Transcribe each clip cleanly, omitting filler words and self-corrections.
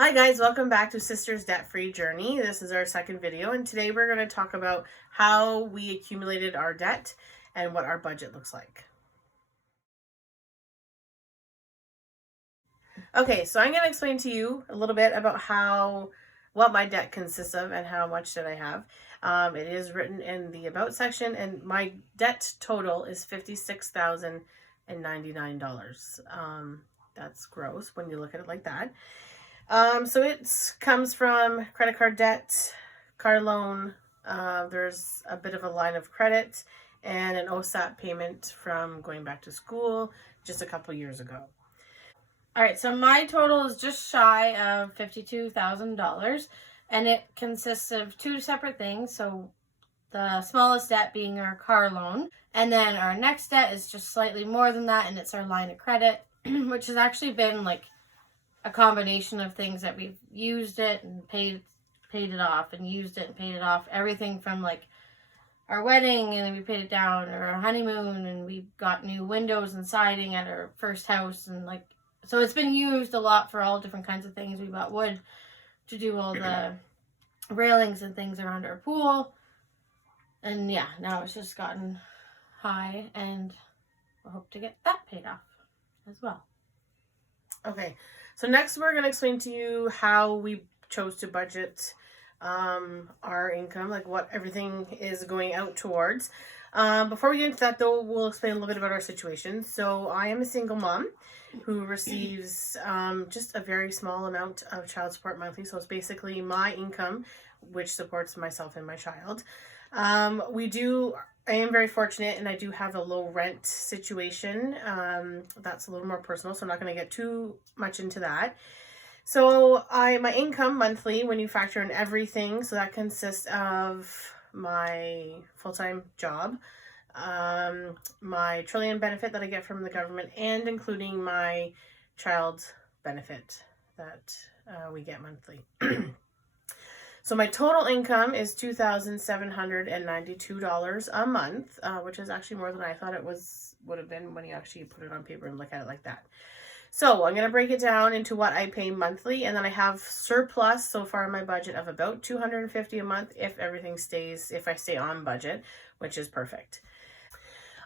Hi guys, welcome back to Sisters Debt Free Journey. This is our second video, and today we're going to talk about how we accumulated our debt and what our budget looks like. Okay, so I'm going to explain to you a little bit about what my debt consists of and how much debt I have. It is written in the About section, and my debt total is $56,099. That's gross when you look at it like that. So it comes from credit card debt, car loan, there's a bit of a line of credit, and an OSAP payment from going back to school just a couple years ago. All right, so my total is just shy of $52,000, and it consists of two separate things. So the smallest debt being our car loan, and then our next debt is just slightly more than that, and it's our line of credit, which has actually been like a combination of things that we've used it and paid it off, and used it and paid it off. Everything from like our wedding, and then we paid it down, or our honeymoon, and we got new windows and siding at our first house, and like, so it's been used a lot for all different kinds of things. We bought wood to do all the railings and things around our pool, and yeah, now it's just gotten high, and I hope to get that paid off as well. Okay, so next we're going to explain to you how we chose to budget our income, like what everything is going out towards. Before we get into that though, we'll explain a little bit about our situation. So I am a single mom who receives just a very small amount of child support monthly. So it's basically my income, which supports myself and my child. I am very fortunate, and I do have a low rent situation. That's a little more personal, so I'm not going to get too much into that. So my income monthly, when you factor in everything, so that consists of my full-time job, my Trillium benefit that I get from the government, and including my child benefit that we get monthly. So my total income is $2,792 a month, which is actually more than I thought it would have been when you actually put it on paper and look at it like that. So I'm going to break it down into what I pay monthly, and then I have surplus so far in my budget of about $250 a month if I stay on budget, which is perfect.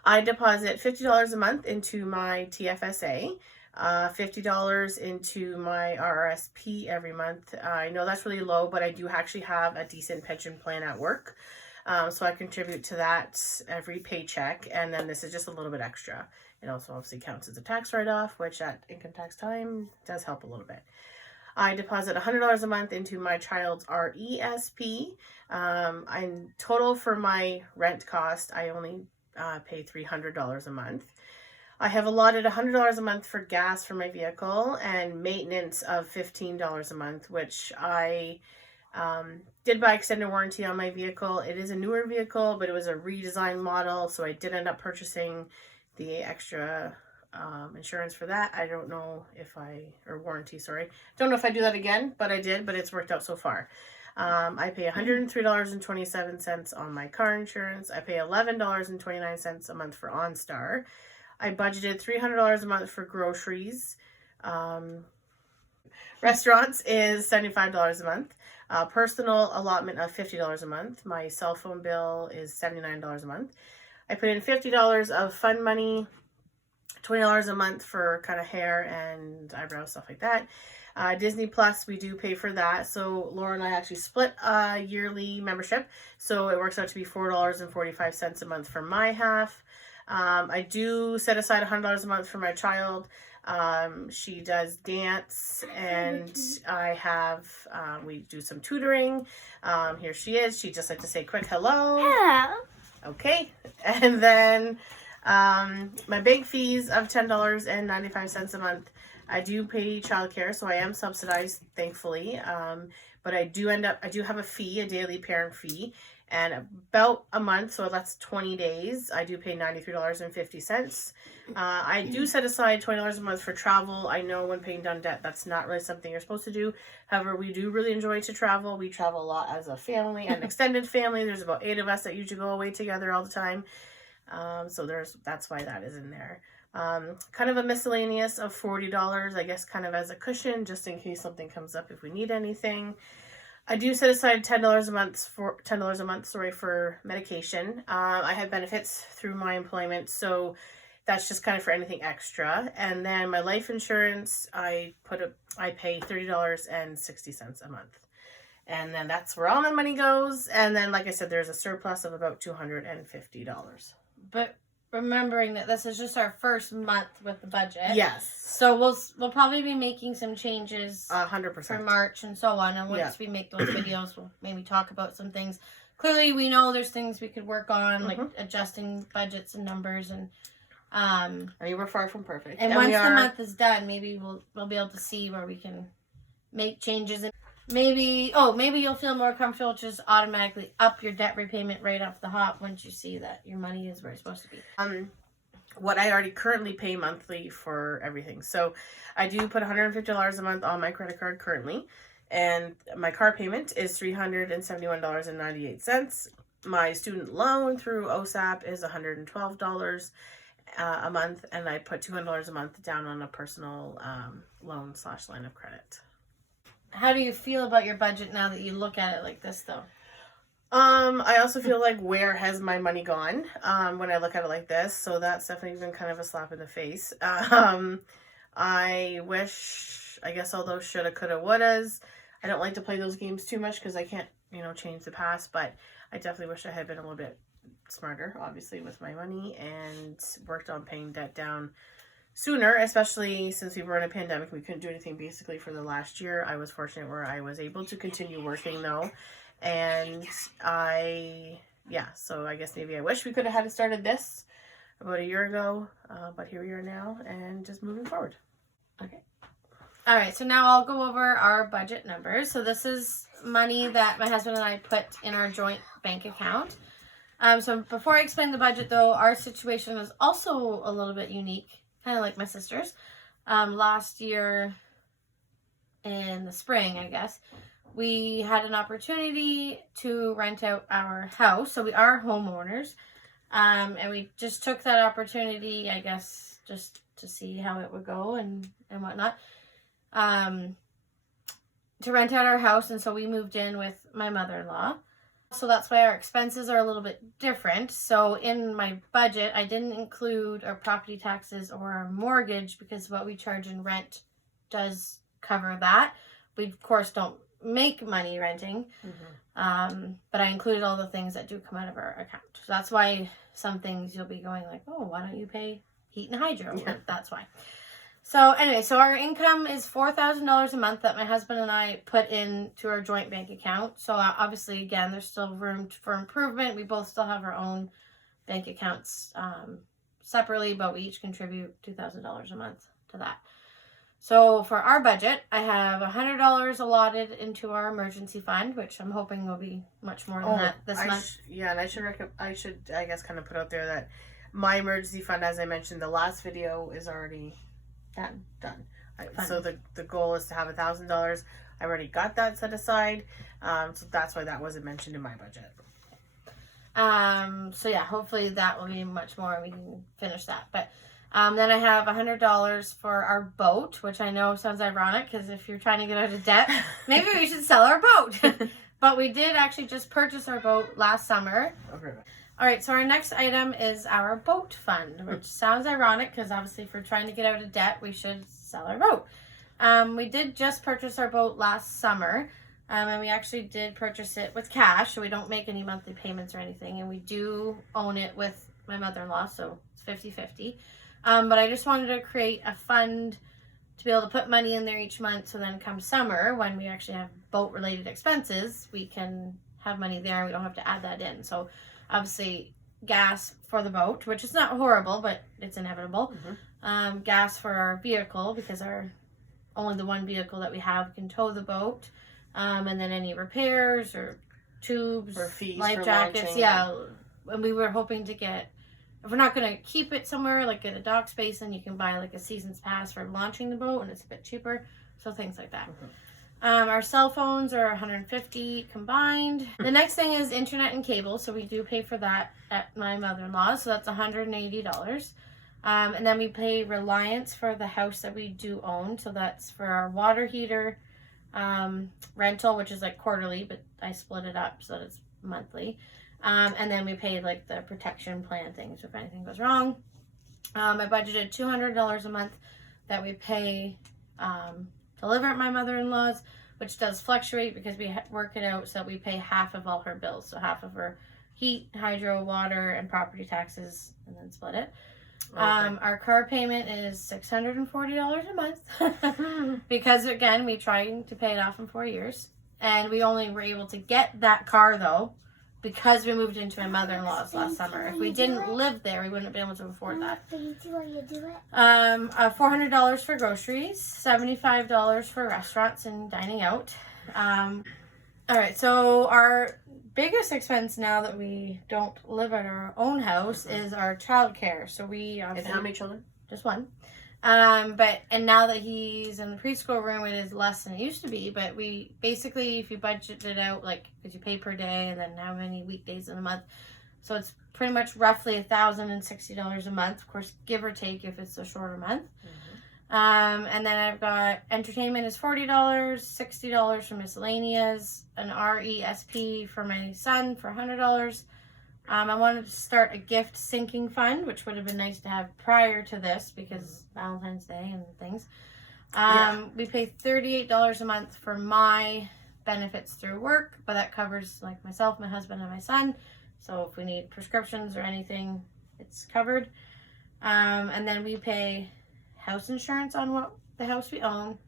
I deposit $50 a month into my TFSA, $50 into my RRSP every month. I know that's really low, but I do actually have a decent pension plan at work. So I contribute to that every paycheck, and then this is just a little bit extra. It also obviously counts as a tax write-off, which at income tax time does help a little bit. I deposit $100 a month into my child's RESP. In total for my rent cost, I only pay $300 a month. I have allotted $100 a month for gas for my vehicle and maintenance of $15 a month, which I did buy extended warranty on my vehicle. It is a newer vehicle, but it was a redesigned model, so I did end up purchasing the extra insurance for that. I don't know if or warranty, sorry. Don't know if I do that again, but I did, but it's worked out so far. I pay $103.27 on my car insurance. I pay $11.29 a month for OnStar. I budgeted $300 a month for groceries. Restaurants is $75 a month. Personal allotment of $50 a month. My cell phone bill is $79 a month. I put in $50 of fund money, $20 a month for kind of hair and eyebrows, stuff like that. Disney Plus, we do pay for that. So Laura and I actually split a yearly membership. So it works out to be $4.45 a month for my half. I do set aside $100 a month for my child. She does dance, and we do some tutoring. Here she is. She just like to say quick hello. Hello. Okay. And then my big fees of $10.95 a month. I do pay childcare, so I am subsidized, thankfully. But I do have a fee, a daily parent fee, and about a month, so that's 20 days, I do pay $93.50. I do set aside $20 a month for travel. I know when paying down debt, that's not really something you're supposed to do. However, we do really enjoy to travel. We travel a lot as a family, an extended family. There's about 8 of us that usually go away together all the time. So that's why that is in there. Kind of a miscellaneous of $40, I guess, kind of as a cushion, just in case something comes up if we need anything. I do set aside $10 a month for medication. I have benefits through my employment, so that's just kind of for anything extra. And then my life insurance, I pay $30.60 a month. And then that's where all my money goes. And then, like I said, there's a surplus of about $250. But remembering that this is just our first month with the budget. Yes. So we'll probably be making some changes 100% for March and so on. And once we make those videos, we'll maybe talk about some things. Clearly, we know there's things we could work on, like adjusting budgets and numbers. And I mean, we're far from perfect. And once the month is done, maybe we'll be able to see where we can make changes. And maybe you'll feel more comfortable just automatically up your debt repayment right off the hop once you see that your money is where it's supposed to be. What I already currently pay monthly for everything. So I do put $150 a month on my credit card currently, and my car payment is $371.98. My student loan through OSAP is $112 a month, and I put $200 a month down on a personal loan / line of credit. How do you feel about your budget now that you look at it like this, though? I also feel like, where has my money gone when I look at it like this? So that's definitely been kind of a slap in the face. I wish, I guess, all those shoulda, coulda, wouldas. I don't like to play those games too much because I can't, change the past. But I definitely wish I had been a little bit smarter, obviously, with my money and worked on paying debt down sooner, especially since we were in a pandemic. We couldn't do anything basically for the last year. I was fortunate where I was able to continue working though. And so I guess maybe I wish we could have had started this about a year ago, but here we are now and just moving forward. Okay. All right, so now I'll go over our budget numbers. So this is money that my husband and I put in our joint bank account. So before I explain the budget though, our situation is also a little bit unique, kind of like my sister's. Last year in the spring, I guess, we had an opportunity to rent out our house. So we are homeowners. And we just took that opportunity, I guess, just to see how it would go and whatnot, to rent out our house. And so we moved in with my mother-in-law. So that's why our expenses are a little bit different. So in my budget, I didn't include our property taxes or our mortgage because what we charge in rent does cover that. We, of course, don't make money renting, but I included all the things that do come out of our account. So that's why some things you'll be going like, oh, why don't you pay heat and hydro? Yeah. That's why. So anyway, so our income is $4,000 a month that my husband and I put into our joint bank account. So obviously, again, there's still room for improvement. We both still have our own bank accounts separately, but we each contribute $2,000 a month to that. So for our budget, I have $100 allotted into our emergency fund, which I'm hoping will be much more than that this month. And I should I guess kind of put out there that my emergency fund, as I mentioned, the last video is already done. So the goal is to have $1,000. I already got that set aside, so that's why that wasn't mentioned in my budget. So yeah, hopefully that will be much more. We can finish that, but. Then I have $100 for our boat, which I know sounds ironic because if you're trying to get out of debt, maybe we should sell our boat. But we did actually just purchase our boat last summer. Okay. All right, so our next item is our boat fund, which sounds ironic because obviously if we're trying to get out of debt, we should sell our boat. We did just purchase our boat last summer, and we actually did purchase it with cash, so we don't make any monthly payments or anything, and we do own it with my mother-in-law, so it's 50-50. But I just wanted to create a fund to be able to put money in there each month. So then come summer, when we actually have boat related expenses, we can have money there and we don't have to add that in. So obviously gas for the boat, which is not horrible, but it's inevitable. Gas for our vehicle, because only the one vehicle that we have can tow the boat. And then any repairs or tubes, or fees, life jackets. Launching. Yeah. And we were hoping to get, if we're not going to keep it somewhere, like at a dock space, then you can buy like a season's pass for launching the boat, and it's a bit cheaper. So things like that. Our cell phones are $150 combined. The next thing is internet and cable. So we do pay for that at my mother-in-law's. So that's $180. And then we pay Reliance for the house that we do own. So that's for our water heater rental, which is like quarterly, but I split it up so that it's monthly. And then we pay like the protection plan things if anything goes wrong. I budgeted $200 a month that we pay to live at my mother-in-law's, which does fluctuate because we work it out so that we pay half of all her bills. So half of her heat, hydro, water, and property taxes, and then split it. Okay. Our car payment is $640 a month because, again, we tried to pay it off in 4 years. And we only were able to get that car, though, because we moved into my mother-in-law's last summer. If we didn't live there, we wouldn't have been able to afford that. $400 for groceries, $75 for restaurants and dining out. All right, so our biggest expense now that we don't live at our own house is our childcare. So we And how many children? Just one. And now that he's in the preschool room, it is less than it used to be. But we basically, if you budget it out, like, because you pay per day and then how many weekdays in a month, so it's pretty much roughly $1,060 a month. Of course, give or take if it's a shorter month. And then I've got entertainment is $40, $60 for miscellaneous, an RESP for my son for $100. I wanted to start a gift sinking fund, which would have been nice to have prior to this because Valentine's Day and things. We pay $38 a month for my benefits through work, but that covers like myself, my husband, and my son. So if we need prescriptions or anything, it's covered. And then we pay house insurance on what the house we own,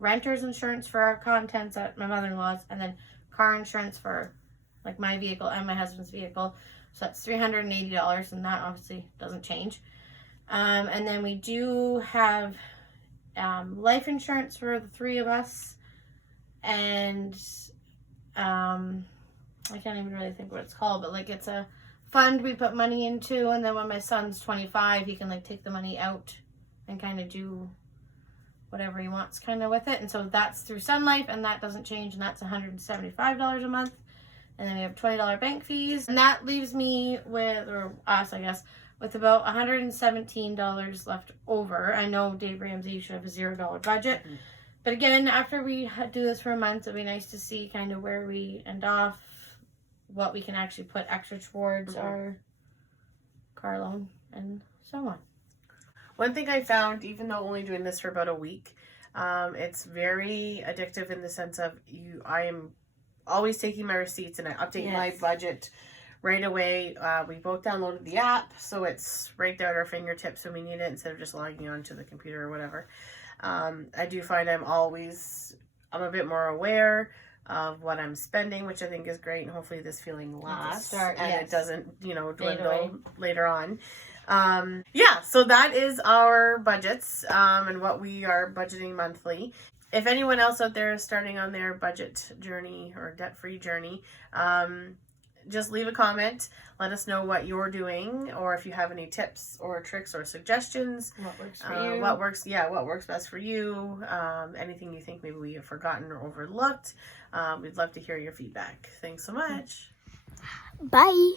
renter's insurance for our contents at my mother-in-law's, and then car insurance for like my vehicle and my husband's vehicle. So that's $380, and that obviously doesn't change. And then we do have life insurance for the three of us, and I can't even really think what it's called, but like it's a fund we put money into, and then when my son's 25, he can like take the money out and kind of do whatever he wants kind of with it. And so that's through Sun Life, and that doesn't change, and that's $175 a month. And then we have $20 bank fees, and that leaves me with, or us I guess, with about $117 left over. I know Dave Ramsey should have a $0 budget, but again, after we do this for a month, it'll be nice to see kind of where we end off, what we can actually put extra towards our car loan, and so on. One thing I found, even though only doing this for about a week, it's very addictive in the sense of I am always taking my receipts and I update my budget right away. We both downloaded the app, so it's right there at our fingertips when we need it instead of just logging onto the computer or whatever. I do find I'm a bit more aware of what I'm spending, which I think is great, and hopefully this feeling lasts it doesn't, dwindle later on. So that is our budgets and what we are budgeting monthly. If anyone else out there is starting on their budget journey or debt-free journey, just leave a comment. Let us know what you're doing, or if you have any tips or tricks or suggestions. What works for you? What works best for you. Anything you think maybe we have forgotten or overlooked. We'd love to hear your feedback. Thanks so much. Bye.